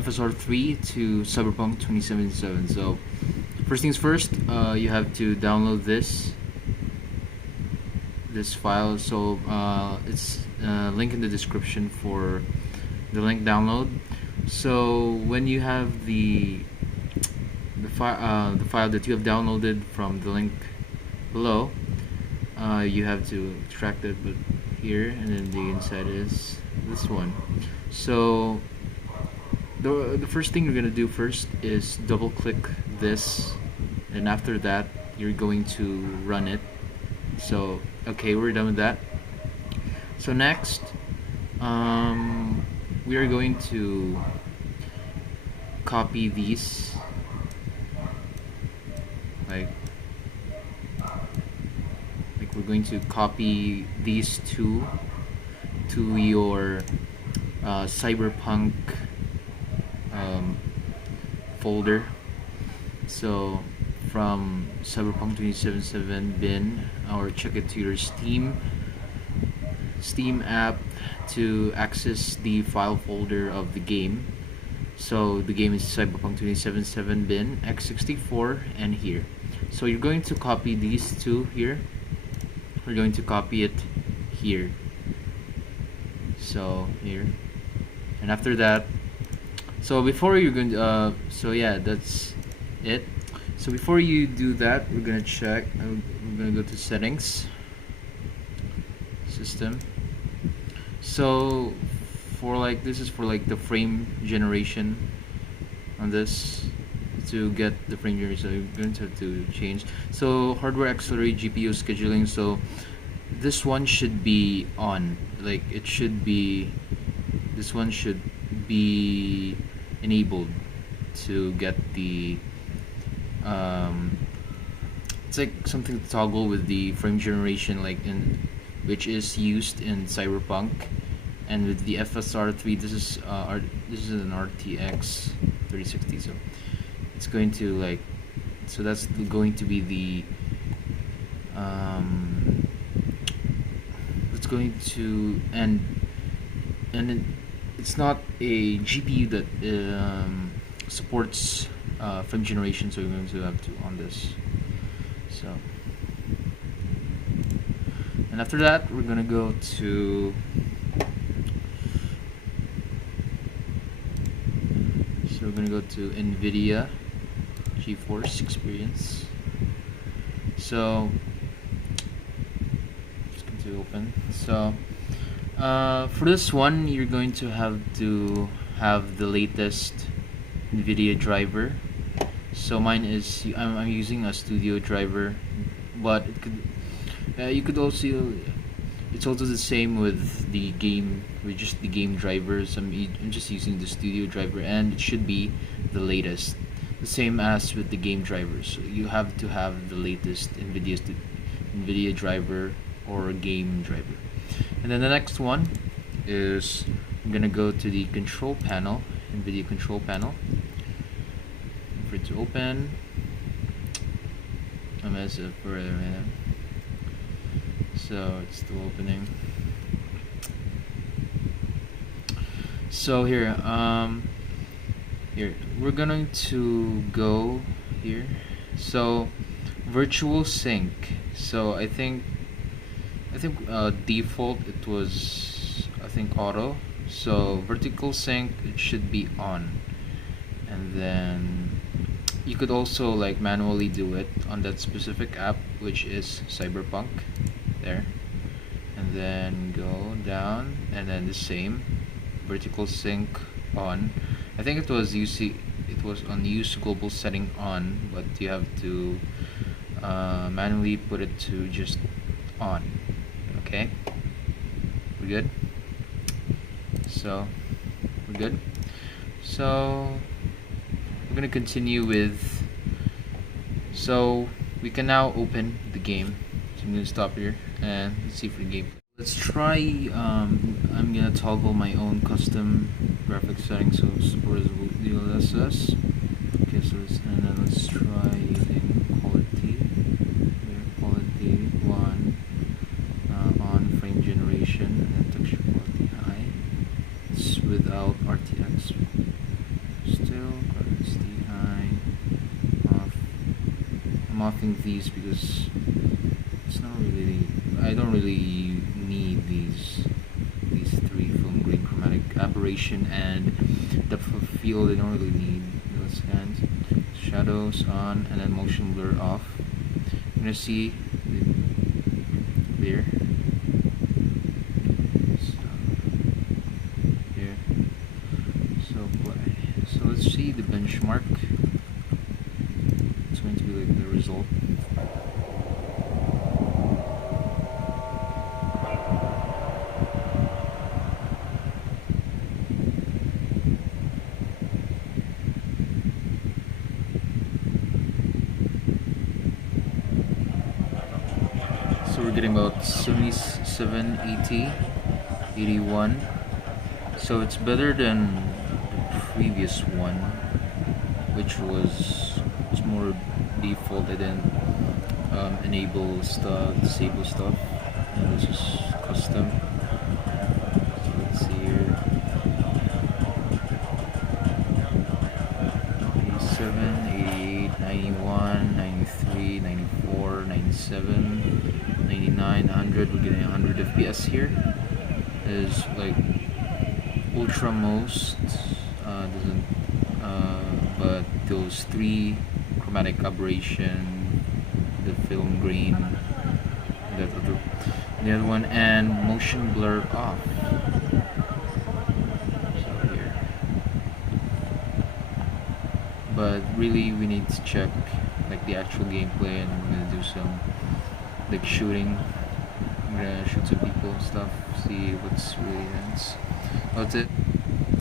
FSR3 to Cyberpunk 2077. So first things first, you have to download this file. So it's link in the description for the link download. So when you have the file that you have downloaded from the link below, you have to extract it, but here, and then the inside is this one. So the first thing you're gonna do first is double click this, and after that you're going to run it. So okay, we're done with that. So next, we are going to copy these, like we're going to copy these two to your Cyberpunk folder. So from Cyberpunk 2077 bin, or check it to your Steam app to access the file folder of the game. So the game is Cyberpunk 2077 bin x64 and here. So you're going to copy these two here. We're going to copy it here. So here, and after that, so before you're going to so yeah, that's it. So before you do that, we're gonna check. We're gonna go to settings, system. So for like, this is for like the frame generation on this, to get the frame generation. So you're going to have to change. So hardware accelerate GPU scheduling. So this one should be on, like it should be, this one should be enabled to get the it's like something to toggle with the frame generation, like in which is used in Cyberpunk. And with the FSR3, this is an RTX 3060, so it's going to like, so that's going to be the it's going to, and it's not a GPU that supports frame generation, so you're going to have to on this. So, and after that, we're gonna go to, so we're gonna go to NVIDIA GeForce Experience. So just going to open. So for this one, you're going to have the latest NVIDIA driver. So mine is, I'm using a studio driver, but it could you could also, it's also the same with the game, with just the game drivers. I'm just using the studio driver, and it should be the latest, the same as with the game drivers. So you have to have the latest NVIDIA driver or game driver. And then the next one is, I'm gonna go to the control panel, NVIDIA control panel, for it to open. I'm as a further right. So it's still opening. So here, here we're going to go here. So virtual sync. So I think default it was, I think, auto. So vertical sync, it should be on, and then you could also like manually do it on that specific app, which is Cyberpunk there, and then go down, and then the same vertical sync on. I think it was on use global setting on, but you have to manually put it to just on. Okay, we're good. So we're good. So we're gonna continue with, so we can now open the game. So I'm gonna stop here and let's see for the game. Let's try, I'm gonna toggle my own custom graphics settings, so support DLSS. Okay, so and then let's try using quality 1 on frame generation, and then texture quality high. It's without RTX. mothing these because it's not really, I don't really need these three: film grain, chromatic aberration, and depth of field. I don't really need those scans. Shadows on, and then motion blur off. You're gonna see there. Here. So play. So let's see the benchmark. It's going to be like the result. So we're getting about 77, 80, 81. So it's better than the previous one, which was it's more default. I didn't enable stuff, disable stuff, and this is custom. So let's see here. 87, 88, 91, 93, 94, 97, 99, 100. We're getting 100 FPS here. Is like ultra most doesn't but those three: chromatic aberration, the film grain, the other one, and motion blur off. So here, but really we need to check like the actual gameplay, and we're gonna do some like shooting. I'm gonna shoot some people and stuff, see what's really ends. That's it.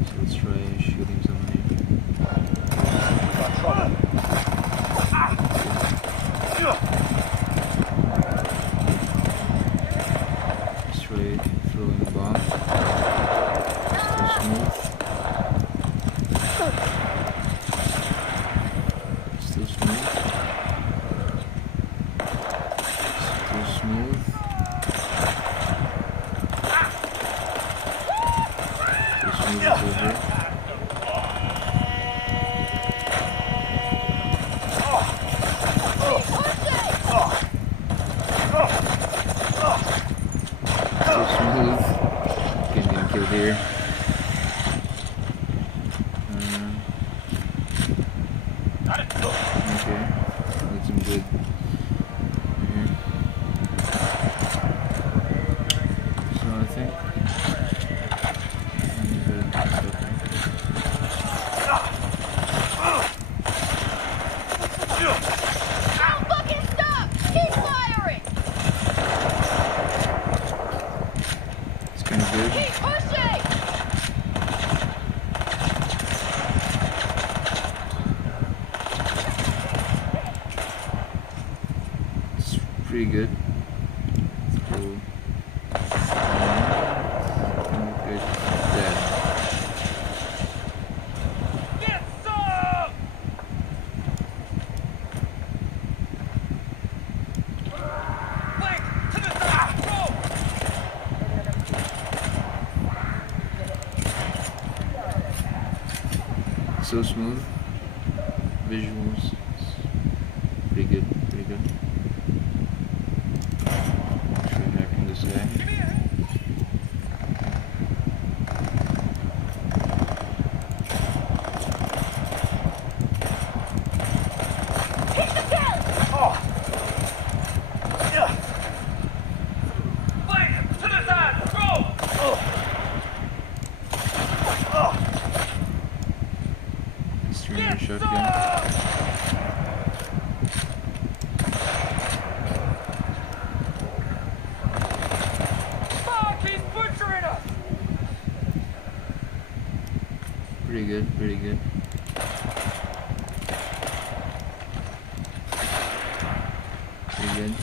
So let's try shooting someone here. Let's try throwing a bomb. Still smooth. Still smooth. Still smooth. Move it over. So smooth. Getting killed here. Okay, that's some good. So I think. Good. Keep pushing! It's pretty good. So, good. Dead. Get some! Flank! To the side! Go! So smooth. Visuals. Pretty good. Pretty good. Try hacking this guy. Hit the kill! Oh! Yeah! Flank! To the side! Go! Oh! Oh! Shotgun. Fuck! He's butchering us! Pretty good, pretty good. Pretty good.